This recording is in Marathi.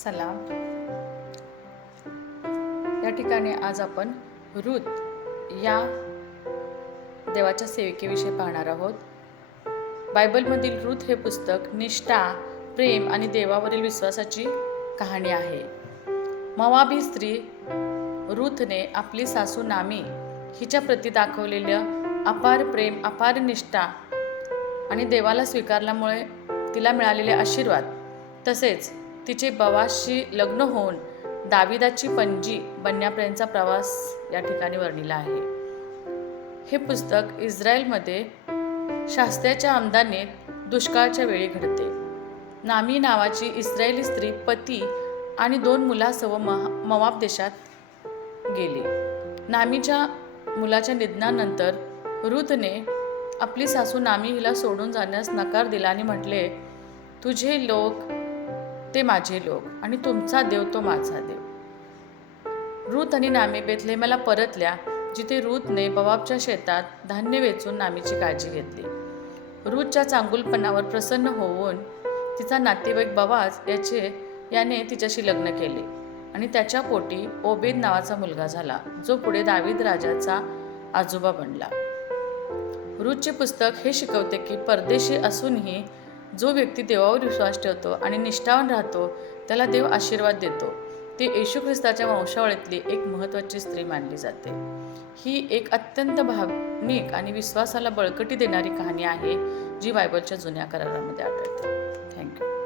सलाम. या ठिकाणी आज आपण रूथ या देवाच्या सेविकेविषयी पाहणार आहोत. बायबलमधील रूथ हे पुस्तक निष्ठा, प्रेम आणि देवावरील विश्वासाची कहाणी आहे. मोवाबी स्त्री रूथने आपली सासू नामी हिच्या प्रती दाखवलेलं अपार प्रेम, अपार निष्ठा आणि देवाला स्वीकारल्यामुळे तिला मिळालेले आशीर्वाद, तसेच तिचे बोआजशी लग्न होऊन दाविदाची पणजी बनण्यापर्यंतचा प्रवास या ठिकाणी वर्णिला आहे. हे पुस्तक इस्रायलमध्ये शास्त्र्याच्या आमदानीत दुष्काळाच्या वेळी घडते. नामी नावाची इस्रायली स्त्री पती आणि 2 मुलांसह मोवाब देशात गेली. नामीच्या मुलाच्या निधनानंतर रूथने आपली सासू नामी हिला सोडून जाण्यास नकार दिला आणि म्हटले, तुझे लोक ते माझे लोक आणि तुमचा देव तो माझा देव. रूथ आणि नामी बेथलेहेमला परतल्या, जिथे रूथने बोआजच्या शेतात धान्य वेचून नामीची काळजी घेतली. रूथच्या चांगुलपणावर प्रसन्न होऊन तिचा नातेवाईक बोआज याने तिच्याशी लग्न केले आणि त्याच्या पोटी ओबेद नावाचा मुलगा झाला, जो पुढे दावीद राजाचा आजोबा बनला. रूथचे पुस्तक हे शिकवते की परदेशी असूनही जो व्यक्ती देवावर विश्वास ठेवतो आणि निष्ठावान राहतो त्याला देव आशीर्वाद देतो. ती येशू ख्रिस्ताच्या वंशावळीतली एक महत्त्वाची स्त्री मानली जाते. ही एक अत्यंत भावनिक आणि विश्वासाला बळकटी देणारी कहाणी आहे, जी बायबलच्या जुन्या करारामध्ये आढळते. थँक्यू.